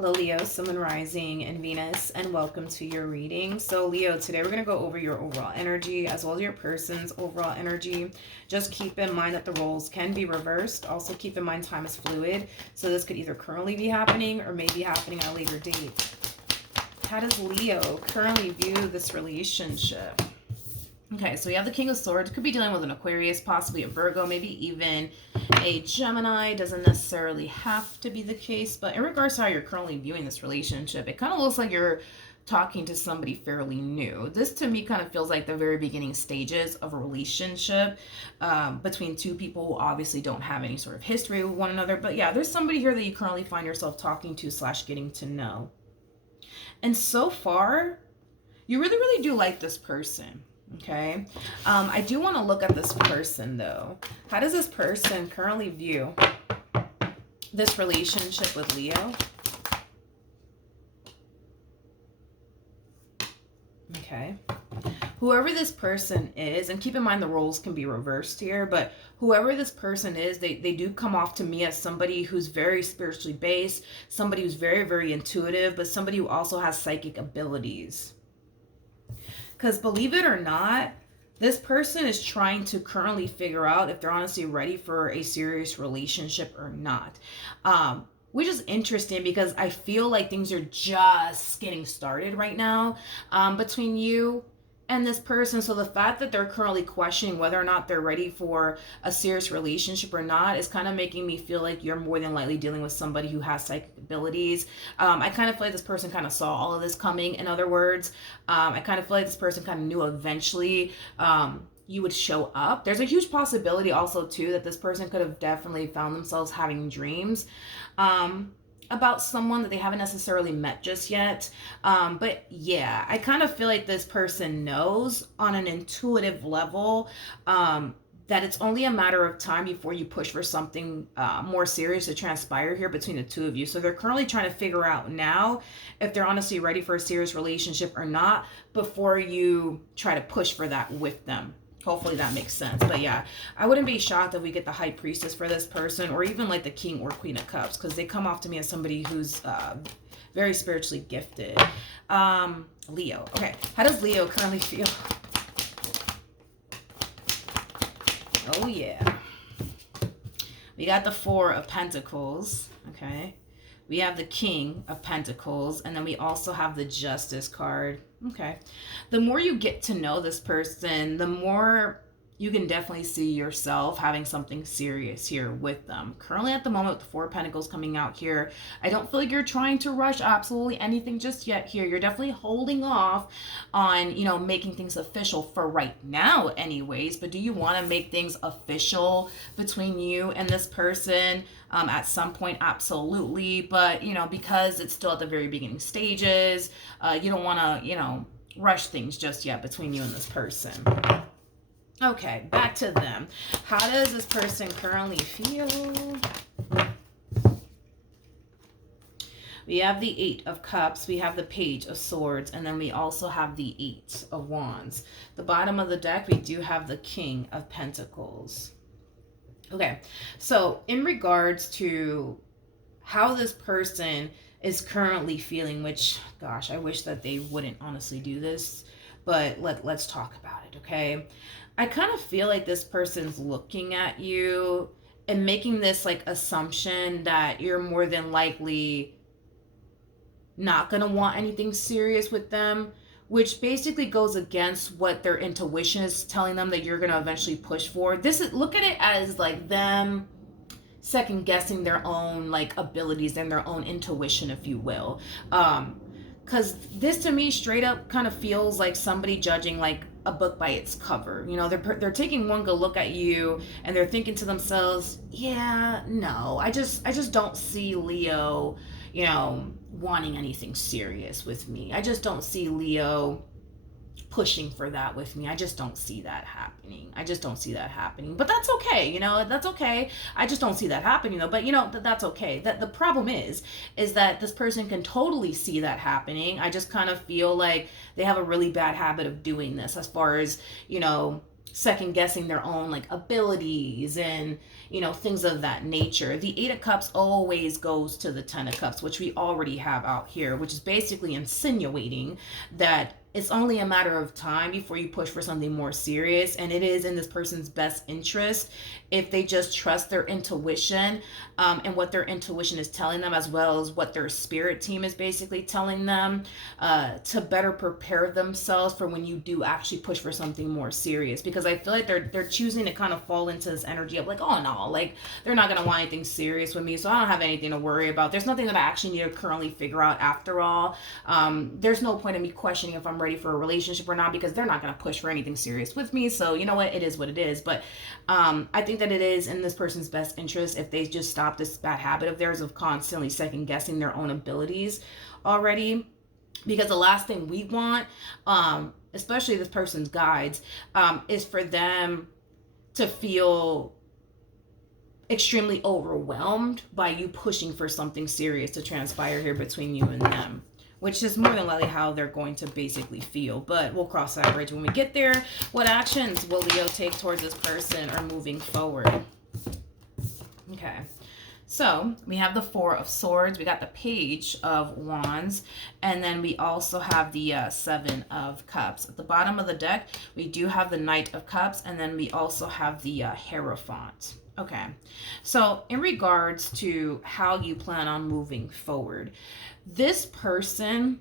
Hello, Leo, Sun, Moon, Rising, and Venus, and welcome to your reading. So, Leo, today we're going to go over your overall energy as well as your person's overall energy. Just keep in mind that the roles can be reversed. Also, keep in mind time is fluid. So, this could either currently be happening or may be happening at a later date. How does Leo currently view this relationship? Okay, so we have the King of Swords. Could be dealing with an Aquarius, possibly a Virgo, maybe even a Gemini. Doesn't necessarily have to be the case, but in regards to how you're currently viewing this relationship, it kind of looks like you're talking to somebody fairly new. This to me kind of feels like the very beginning stages of a relationship between two people who obviously don't have any sort of history with one another. But yeah, there's somebody here that you currently find yourself talking to / getting to know. And so far, you really, really do like this person. Okay. I do want to look at this person though. How does this person currently view this relationship with Leo? Okay. Whoever this person is, and keep in mind the roles can be reversed here, but whoever this person is, they do come off to me as somebody who's very spiritually based, somebody who's very, very intuitive, but somebody who also has psychic abilities. Because believe it or not, this person is trying to currently figure out if they're honestly ready for a serious relationship or not. Which is interesting because I feel like things are just getting started right now between you and this person. So the fact that they're currently questioning whether or not they're ready for a serious relationship or not is kind of making me feel like you're more than likely dealing with somebody who has psychic abilities. I kind of feel like this person kind of saw all of this coming. In other words, I kind of feel like this person kind of knew eventually you would show up. There's a huge possibility also too that this person could have definitely found themselves having dreams about someone that they haven't necessarily met just yet. But yeah, I kind of feel like this person knows on an intuitive level that it's only a matter of time before you push for something more serious to transpire here between the two of you. So they're currently trying to figure out now if they're honestly ready for a serious relationship or not before you try to push for that with them. Hopefully that makes sense. But yeah, I wouldn't be shocked if we get the High Priestess for this person, or even like the King or Queen of Cups, because they come off to me as somebody who's very spiritually gifted. Leo. Okay, how does Leo currently feel? Oh yeah. We got the Four of Pentacles. Okay. We have the King of Pentacles, and then we also have the Justice card. Okay. The more you get to know this person, the more you can definitely see yourself having something serious here with them. Currently at the moment with the Four of Pentacles coming out here, I don't feel like you're trying to rush absolutely anything just yet here. You're definitely holding off on, making things official for right now anyways. But do you want to make things official between you and this person at some point? Absolutely. But, because it's still at the very beginning stages, you don't want to, rush things just yet between you and this person. Okay, back to them. How does this person currently feel? We have the Eight of Cups, we have the Page of Swords, and then we also have the Eight of Wands. The bottom of the deck, we do have the King of Pentacles. Okay, so in regards to how this person is currently feeling, which, gosh, I wish that they wouldn't honestly do this, but let's talk about it, okay? I kind of feel like this person's looking at you and making this like assumption that you're more than likely not going to want anything serious with them, which basically goes against what their intuition is telling them that you're going to eventually push for. Look at it as like them second guessing their own like abilities and their own intuition, if you will. Because this to me straight up kind of feels like somebody judging like a book by its cover. They're taking one good look at you and they're thinking to themselves, yeah, no, I just don't see Leo, wanting anything serious with me. I just don't see Leo pushing for that with me. I just don't see that happening. But that's okay, that's okay. I just don't see that happening though. But that's okay. That the problem is that this person can totally see that happening. I just kind of feel like they have a really bad habit of doing this as far as, second guessing their own like abilities and things of that nature. The 8 of Cups always goes to the 10 of Cups, which we already have out here, which is basically insinuating that it's only a matter of time before you push for something more serious, and it is in this person's best interest if they just trust their intuition, and what their intuition is telling them, as well as what their spirit team is basically telling them, to better prepare themselves for when you do actually push for something more serious. Because I feel like they're choosing to kind of fall into this energy of like, oh no, like they're not gonna want anything serious with me, so I don't have anything to worry about. There's nothing that I actually need to currently figure out after all. There's no point in me questioning if I'm ready for a relationship or not, because they're not going to push for anything serious with me. So you know what, it is what it is. But I think that it is in this person's best interest if they just stop this bad habit of theirs of constantly second guessing their own abilities already. Because the last thing we want, especially this person's guides, is for them to feel extremely overwhelmed by you pushing for something serious to transpire here between you and them, which is more than likely how they're going to basically feel. But we'll cross that bridge when we get there. What actions will Leo take towards this person or moving forward? Okay. So we have the 4 of Swords, we got the Page of Wands, and then we also have the 7 of Cups. At the bottom of the deck, we do have the Knight of Cups, and then we also have the Hierophant. Okay, so in regards to how you plan on moving forward, this person,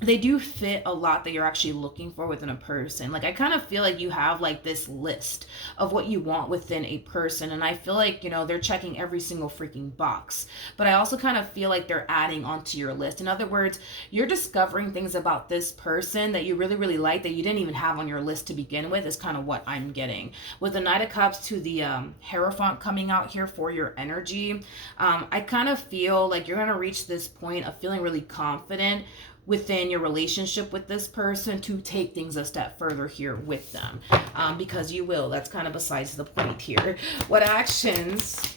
they do fit a lot that you're actually looking for within a person. Like I kind of feel like you have like this list of what you want within a person, and I feel like they're checking every single freaking box. But I also kind of feel like they're adding onto your list. In other words, you're discovering things about this person that you really really like that you didn't even have on your list to begin with, is kind of what I'm getting with the Knight of Cups to the Hierophant coming out here for your energy. I kind of feel like you're gonna reach this point of feeling really confident within your relationship with this person to take things a step further here with them, because you will. That's kind of besides the point here. What actions?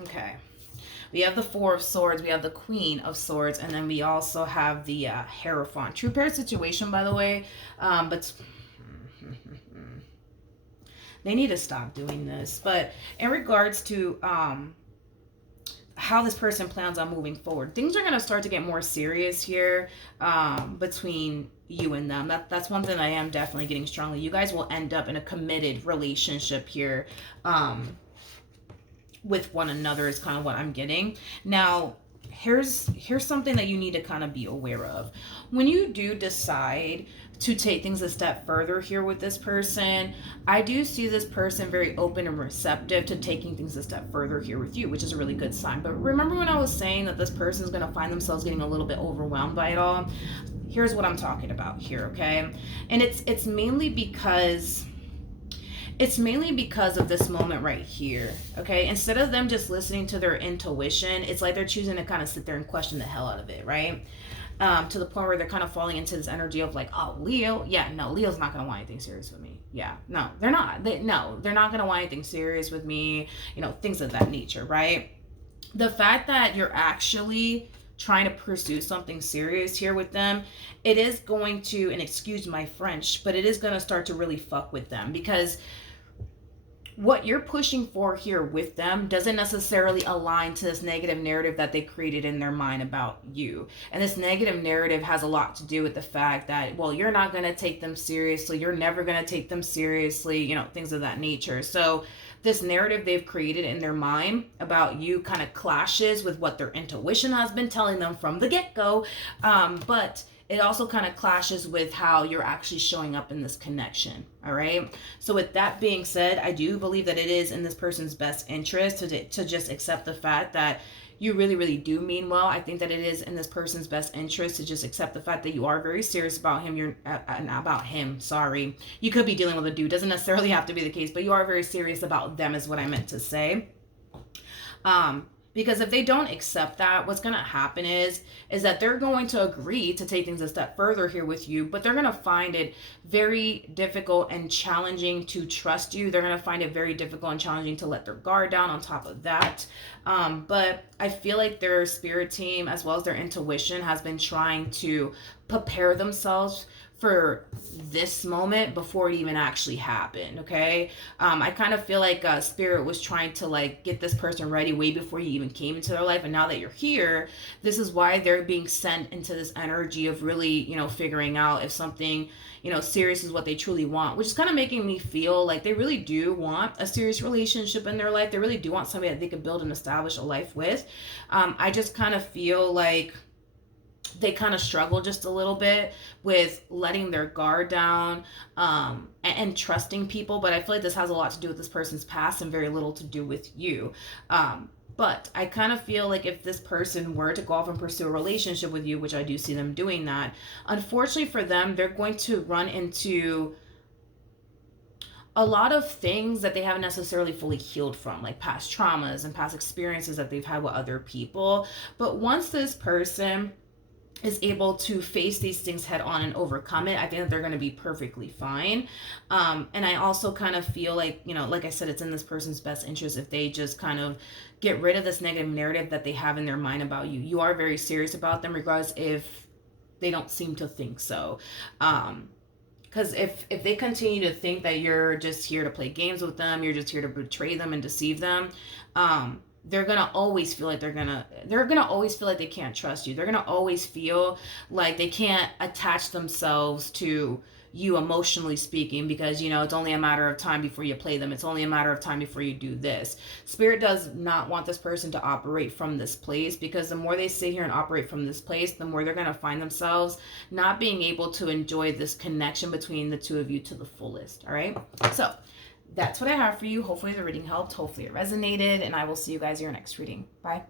Okay. We have the 4 of Swords, we have the Queen of Swords, and then we also have the Hierophant. True pair situation, by the way, but they need to stop doing this. But in regards to how this person plans on moving forward, things are going to start to get more serious here, between you and them. That's one thing I am definitely getting strongly. You guys will end up in a committed relationship here, with one another, is kind of what I'm getting. Now, here's something that you need to kind of be aware of. When you do decide to take things a step further here with this person, I do see this person very open and receptive to taking things a step further here with you, which is a really good sign. But remember when I was saying that this person is going to find themselves getting a little bit overwhelmed by it all? Here's what I'm talking about here, okay? And it's mainly because of this moment right here, okay? Instead of them just listening to their intuition, it's like they're choosing to kind of sit there and question the hell out of it, right? To the point where they're kind of falling into this energy of like, oh, Leo, yeah, no, Leo's not going to want anything serious with me. Yeah, no, they're not. They're not going to want anything serious with me, things of that nature, right? The fact that you're actually trying to pursue something serious here with them, it is going to, and excuse my French, but it is going to start to really fuck with them, because what you're pushing for here with them doesn't necessarily align to this negative narrative that they created in their mind about you. And this negative narrative has a lot to do with the fact that, well, you're not going to take them seriously. You're never going to take them seriously, things of that nature. So this narrative they've created in their mind about you kind of clashes with what their intuition has been telling them from the get-go. But it also kind of clashes with how you're actually showing up in this connection. All right. So with that being said, I do believe that it is in this person's best interest to just accept the fact that you really, really do mean well. I think that it is in this person's best interest to just accept the fact that you are very serious about him. Sorry. You could be dealing with a dude. Doesn't necessarily have to be the case, but you are very serious about them is what I meant to say. Because if they don't accept that, what's going to happen is that they're going to agree to take things a step further here with you, but they're going to find it very difficult and challenging to trust you. They're going to find it very difficult and challenging to let their guard down on top of that. But I feel like their spirit team, as well as their intuition, has been trying to prepare themselves for this moment before it even actually happened. Okay. I kind of feel like spirit was trying to like get this person ready way before you even came into their life, and now that you're here, this is why they're being sent into this energy of really, figuring out if something, serious is what they truly want, which is kind of making me feel like they really do want a serious relationship in their life. They really do want somebody that they can build and establish a life with. I just kind of feel like they kind of struggle just a little bit with letting their guard down, and trusting people. But I feel like this has a lot to do with this person's past and very little to do with you. But I kind of feel like if this person were to go off and pursue a relationship with you, which I do see them doing that, unfortunately for them, they're going to run into a lot of things that they haven't necessarily fully healed from, like past traumas and past experiences that they've had with other people. But once this person is able to face these things head on and overcome it, I think that they're going to be perfectly fine. And I also kind of feel like, like I said, it's in this person's best interest if they just kind of get rid of this negative narrative that they have in their mind about you. You are very serious about them, regardless if they don't seem to think so. Because if they continue to think that you're just here to play games with them, you're just here to betray them and deceive them, they're gonna always feel like they're gonna always feel like they can't trust you. They're gonna always feel like they can't attach themselves to you emotionally speaking, because it's only a matter of time before you play them. It's only a matter of time before you do this. Spirit does not want this person to operate from this place, because the more they sit here and operate from this place, the more they're going to find themselves not being able to enjoy this connection between the two of you to the fullest. All right, so that's what I have for you. Hopefully the reading helped, hopefully it resonated, and I will see you guys in your next reading. Bye.